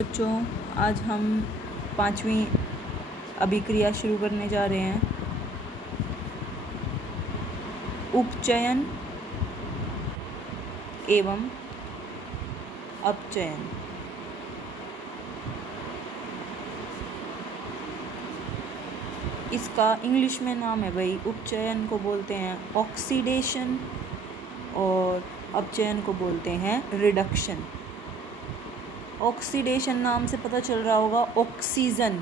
बच्चों, आज हम 5वीं अभिक्रिया शुरू करने जा रहे हैं। उपचयन एवं अपचयन। इसका इंग्लिश में नाम है भाई, उपचयन को बोलते हैं ऑक्सीडेशन और अपचयन को बोलते हैं रिडक्शन। ऑक्सीडेशन नाम से पता चल रहा होगा ऑक्सीजन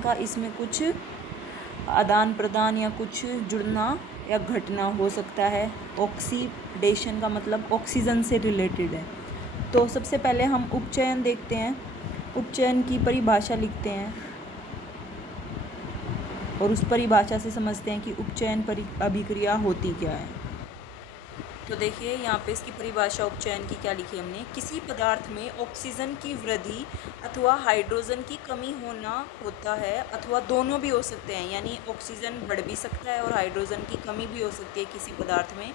का इसमें कुछ आदान प्रदान या कुछ जुड़ना या घटना हो सकता है। ऑक्सीडेशन का मतलब ऑक्सीजन से रिलेटेड है। तो सबसे पहले हम उपचयन देखते हैं, उपचयन की परिभाषा लिखते हैं और उस परिभाषा से समझते हैं कि उपचयन अभिक्रिया होती क्या है। तो देखिए यहाँ पे इसकी परिभाषा उपचयन की क्या लिखी हमने। किसी पदार्थ में ऑक्सीजन की वृद्धि अथवा हाइड्रोजन की कमी होना होता है, अथवा दोनों भी हो सकते हैं, यानी ऑक्सीजन बढ़ भी सकता है और हाइड्रोजन की कमी भी हो सकती है किसी पदार्थ में,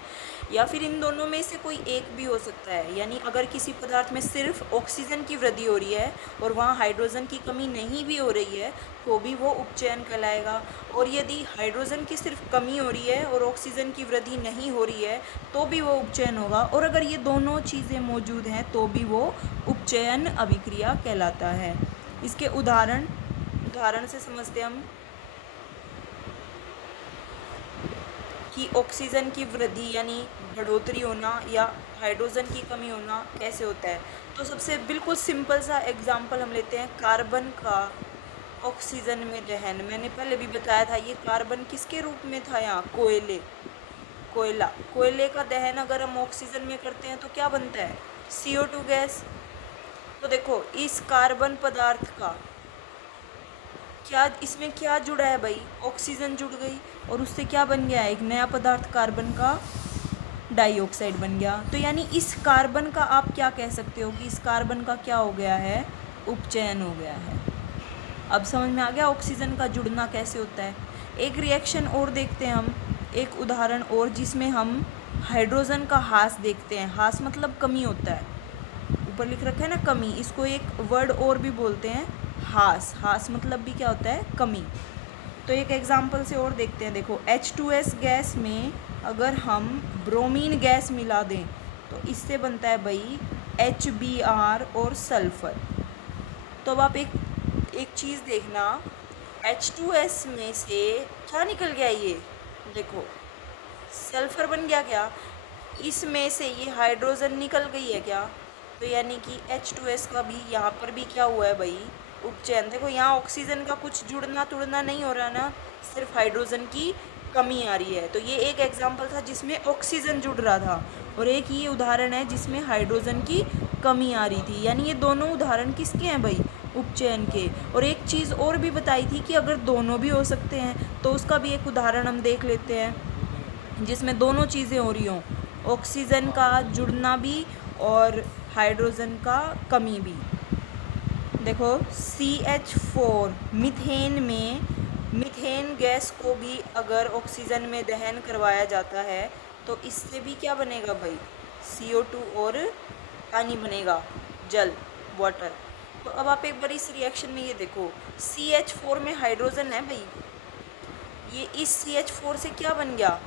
या फिर इन दोनों में से कोई एक भी हो सकता है। यानी अगर किसी पदार्थ में सिर्फ ऑक्सीजन की वृद्धि हो रही है और वहाँ हाइड्रोजन की कमी नहीं भी हो रही है तो भी वो उपचयन कहलाएगा। और यदि हाइड्रोजन की सिर्फ कमी हो रही है और ऑक्सीजन की वृद्धि नहीं हो रही है तो भी वो उपचयन होगा। और अगर ये दोनों चीज़ें मौजूद हैं तो भी वो उपचयन अभिक्रिया कहलाता है। इसके उदाहरण से समझते हम कि ऑक्सीजन की वृद्धि यानी बढ़ोतरी होना या हाइड्रोजन की कमी होना कैसे होता है। तो सबसे बिल्कुल सिंपल सा एग्जाम्पल हम लेते हैं कार्बन का ऑक्सीजन में दहन। मैंने पहले भी बताया था, ये कार्बन किसके रूप में था, यहाँ कोयले का दहन अगर हम ऑक्सीजन में करते हैं तो क्या बनता है, CO2 गैस। तो देखो इस कार्बन पदार्थ का क्या, इसमें क्या जुड़ा है भाई, ऑक्सीजन जुड़ गई और उससे क्या बन गया, एक नया पदार्थ कार्बन का डाइऑक्साइड बन गया। तो यानी इस कार्बन का आप क्या कह सकते हो कि इस कार्बन का क्या हो गया है, उपचयन हो गया है। अब समझ में आ गया ऑक्सीजन का जुड़ना कैसे होता है। एक रिएक्शन और देखते हैं हम, एक उदाहरण और, जिसमें हम हाइड्रोजन का ह्रास देखते हैं। ह्रास मतलब कमी होता है, ऊपर लिख रखा है ना कमी, इसको एक वर्ड और भी बोलते हैं ह्रास मतलब भी क्या होता है, कमी। तो एक एग्जांपल से और देखते हैं। देखो H2S गैस में अगर हम ब्रोमीन गैस मिला दें तो इससे बनता है भाई HBr और सल्फर। तो अब आप एक चीज़ देखना, H2S में से क्या निकल गया, ये देखो सल्फर बन गया क्या, इसमें से ये हाइड्रोजन निकल गई है क्या। तो यानी कि H2S का भी यहाँ पर भी क्या हुआ है भाई, उपचयन। देखो यहाँ ऑक्सीजन का कुछ जुड़ना तुड़ना नहीं हो रहा ना, सिर्फ हाइड्रोजन की कमी आ रही है। तो ये एक एग्जाम्पल था जिसमें ऑक्सीजन जुड़ रहा था, और एक ये उदाहरण है जिसमें हाइड्रोजन की कमी आ रही थी। यानी ये दोनों उदाहरण किसके हैं भाई, उपचयन के। और एक चीज़ और भी बताई थी कि अगर दोनों भी हो सकते हैं तो उसका भी एक उदाहरण हम देख लेते हैं जिसमें दोनों चीज़ें हो रही हों, ऑक्सीजन का जुड़ना भी और हाइड्रोजन का कमी भी। देखो CH4 मीथेन गैस को भी अगर ऑक्सीजन में दहन करवाया जाता है तो इससे भी क्या बनेगा भाई, CO2 और पानी बनेगा, जल, वाटर। तो अब आप एक बार इस रिएक्शन में ये देखो, CH4 में हाइड्रोजन है भाई, ये इस CH4 से क्या बन गया,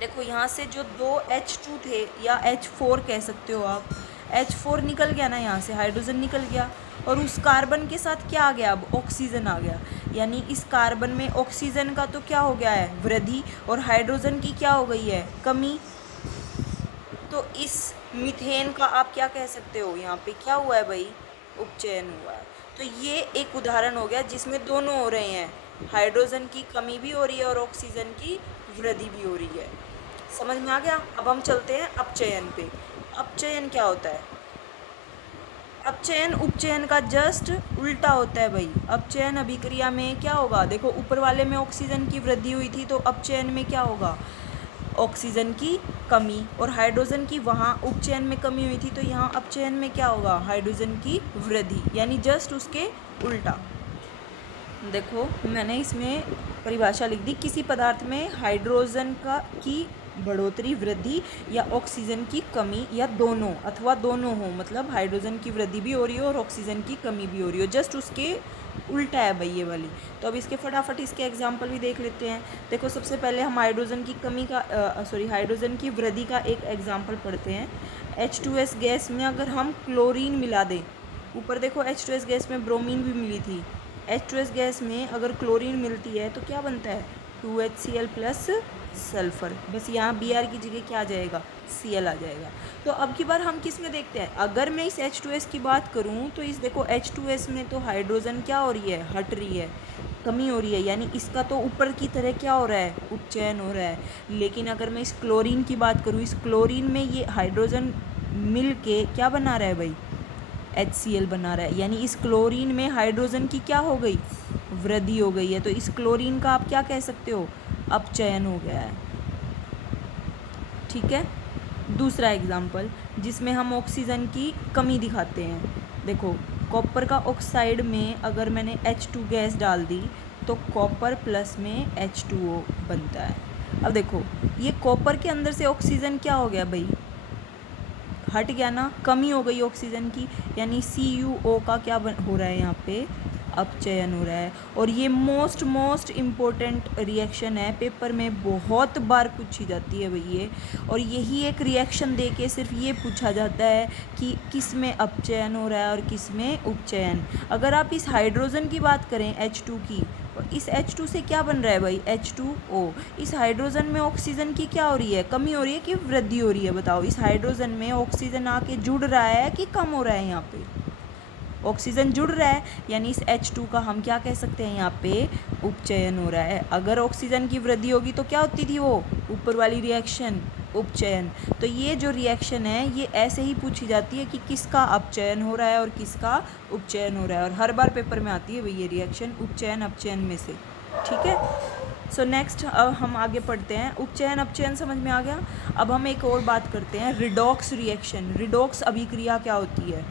देखो यहाँ से जो दो H2 थे या H4 कह सकते हो आप, H4 निकल गया ना, यहाँ से हाइड्रोजन निकल गया और उस कार्बन के साथ क्या आ गया, अब ऑक्सीजन आ गया। यानी इस कार्बन में ऑक्सीजन का तो क्या हो गया है, वृद्धि, और हाइड्रोजन की क्या हो गई है, कमी। तो इस मीथेन का आप क्या कह सकते हो, यहाँ पे क्या हुआ है भाई, उपचयन हुआ है। तो ये एक उदाहरण हो गया जिसमें दोनों हो रहे हैं, हाइड्रोजन की कमी भी हो रही है और ऑक्सीजन की वृद्धि भी हो रही है। समझ में आ गया। अब हम चलते हैं अपचयन पे। अपचयन क्या होता है, अपचयन उपचयन का जस्ट उल्टा होता है भाई। अपचयन अभिक्रिया में क्या होगा, देखो ऊपर वाले में ऑक्सीजन की वृद्धि हुई थी तो अपचयन में क्या होगा, ऑक्सीजन की कमी, और हाइड्रोजन की वहाँ उपचयन में कमी हुई थी तो यहाँ अपचयन में क्या होगा, हाइड्रोजन की वृद्धि, यानी जस्ट उसके उल्टा। देखो मैंने इसमें परिभाषा लिख दी, किसी पदार्थ में हाइड्रोजन की बढ़ोतरी, वृद्धि या ऑक्सीजन की कमी या दोनों अथवा दोनों हो, मतलब हाइड्रोजन की वृद्धि भी हो रही हो और ऑक्सीजन की कमी भी हो रही हो, जस्ट उसके उल्टा है भाई ये वाली। तो अब इसके फटाफट इसके एग्जांपल भी देख लेते हैं। देखो सबसे पहले हम हाइड्रोजन की कमी का हाइड्रोजन की वृद्धि का एक एग्जांपल पढ़ते हैं। H2S गैस में अगर हम क्लोरीन मिला दें, ऊपर देखो H2S गैस में ब्रोमीन भी मिली थी, H2S गैस में अगर क्लोरीन मिलती है तो क्या बनता है, 2HCl प्लस सल्फर। बस यहाँ Br की जगह क्या आ जाएगा, Cl आ जाएगा। तो अब की बार हम किस में देखते हैं, अगर मैं इस H2S की बात करूँ तो इस देखो H2S में तो हाइड्रोजन क्या हो रही है, हट रही है, कमी हो रही है, यानी इसका तो ऊपर की तरह क्या हो रहा है, उपचयन हो रहा है। लेकिन अगर मैं इस क्लोरीन की बात करूँ, इस क्लोरीन में ये हाइड्रोजन मिल के क्या बना रहा है भाई, HCl बना रहा है, यानी इस क्लोरीन में हाइड्रोजन की क्या हो गई, वृद्धि हो गई है। तो इस क्लोरीन का आप क्या कह सकते हो, अपचयन हो गया है। ठीक है, दूसरा एग्जाम्पल जिसमें हम ऑक्सीजन की कमी दिखाते हैं। देखो कॉपर का ऑक्साइड में अगर मैंने H2 गैस डाल दी तो कॉपर प्लस में H2O बनता है। अब देखो ये कॉपर के अंदर से ऑक्सीजन क्या हो गया भाई, हट गया ना, कमी हो गई ऑक्सीजन की, यानी CuO का क्या हो रहा है यहाँ पे, अपचयन हो रहा है। और ये मोस्ट इम्पोर्टेंट रिएक्शन है, पेपर में बहुत बार पूछी जाती है भाई ये। और यही एक रिएक्शन दे के सिर्फ ये पूछा जाता है कि किस में अपचयन हो रहा है और किस में उपचयन। अगर आप इस हाइड्रोजन की बात करें H2 की, और इस H2 से क्या बन रहा है भाई, H2O। इस हाइड्रोजन में ऑक्सीजन की क्या हो रही है, कमी हो रही है कि वृद्धि हो रही है, बताओ। इस हाइड्रोजन में ऑक्सीजन आके जुड़ रहा है कि कम हो रहा है, यहाँ पे ऑक्सीजन जुड़ रहा है, यानी इस H2 का हम क्या कह सकते हैं, यहाँ पे उपचयन हो रहा है। अगर ऑक्सीजन की वृद्धि होगी तो क्या होती थी वो ऊपर वाली रिएक्शन, उपचयन। तो ये जो रिएक्शन है ये ऐसे ही पूछी जाती है कि किसका अपचयन हो रहा है और किसका उपचयन हो रहा है, और हर बार पेपर में आती है भाई ये रिएक्शन उपचयन अपचयन में से। ठीक है, सो नेक्स्ट अब हम आगे पढ़ते हैं। उपचयन अपचयन समझ में आ गया। अब हम एक और बात करते हैं, रिडॉक्स रिएक्शन। रिडॉक्स अभिक्रिया क्या होती है,